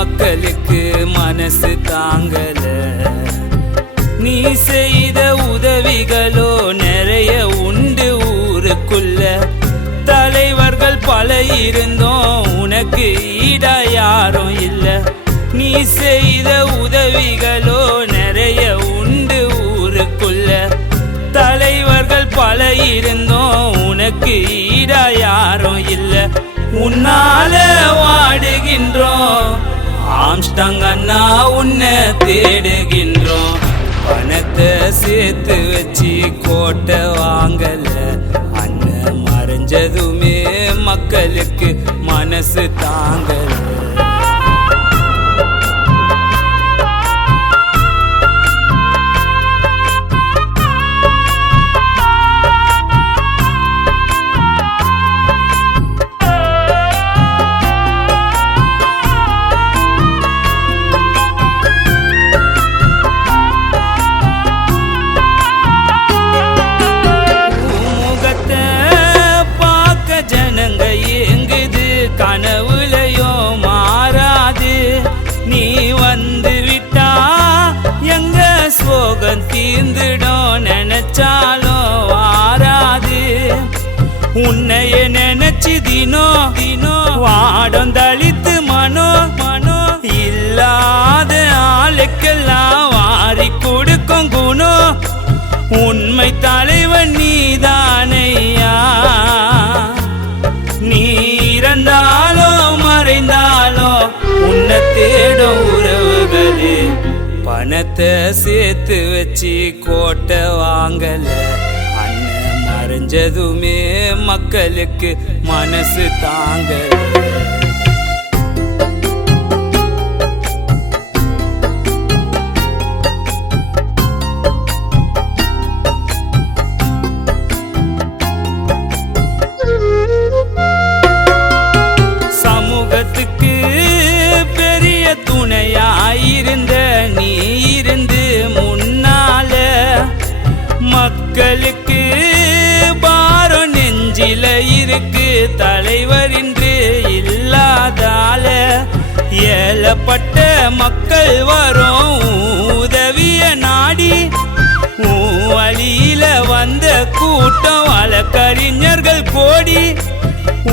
மக்களுக்கு மனசு தாங்கல. நீ செய்த உதவிகளோ நிறைய உண்டு ஊருக்குள்ள. தலைவர்கள் பல இருந்தோம் உனக்கு ஈடா யாரும் இல்ல. நீ செய்த உதவிகளோ நிறைய உண்டு ஊருக்குள்ள. தலைவர்கள் பல இருந்தோம் உனக்கு ஈடா யாரும் இல்ல. உன்னால வாடுகின்றோம் ஆம்ஸ்டாங் அண்ணா உன்னை தேடுகின்றோம். பணத்தை சேர்த்து வச்சு கோட்டை வாங்கல. அண்ணன் மறைஞ்சதுமே மக்களுக்கு மனசு தாங்கல. கனவுலையோ மாறாது. நீ வந்து விட்டா எங்க சோகம் தீர்ந்துடும். நினைச்சாலும் வாராது. உன்னைய நினைச்சு தினோ தினோ வாடம் தளித்து மனோ மனோ. இல்லாத ஆளுக்கெல்லாம் வாரி கொடுக்கும் குணம். உண்மை தலைவன் நீதானையா. நீ இறந்தாலோ மறைந்தாலோ உன்னை தேடும் உறவுகளே. பணத்தை சேர்த்து வச்சு கோட்டை வாங்கல. அண்ணன் மறைஞ்சதுமே மக்களுக்கு மனசு தாங்கல. துணையாயிருந்த நீ இருந்து முன்னால மக்களுக்கு பாரம் நெஞ்சில இருக்கு. தலைவர் இன்று இல்லாதால ஏழப்பட்ட மக்கள் வரும் உதவிய நாடி. வழியில வந்த கூட்டம் வழக்கறிஞர்கள் கோடி.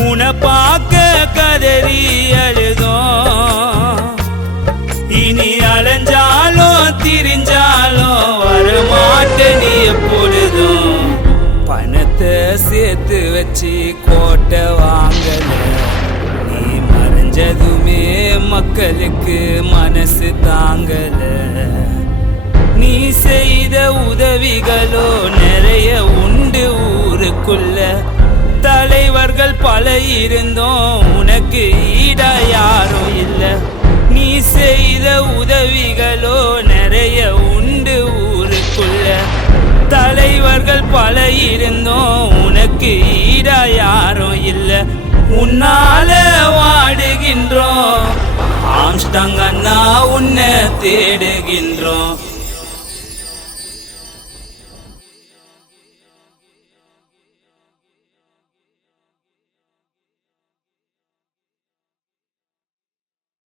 உன பார்க்க கதறி அழுதோம். இனி அலைஞ்சாலும் திரிஞ்சாலும் வரமாட்ட நீ எப்பொழுதும். பணத்தை சேர்த்து வச்சு கோட்டை வாங்கல. நீ மறைஞ்சதுமே மக்களுக்கு மனசு தாங்கல. நீ செய்த உதவிகளோ நிறைய உண்டு ஊருக்குள்ள. தலைவர்கள் பல இருந்தோம் உனக்கு ஈடா யாரும் இல்ல. நீ செய்த உதவிகளோ நிறைய உண்டு ஊருக்குள்ள. தலைவர்கள் பல இருந்தோம் உனக்கு ஈடா யாரும் இல்ல. உன்னால வாடுகின்றோம் ஆம்ஸ்டாங் அண்ணா உன்னை தேடுகின்றோம்.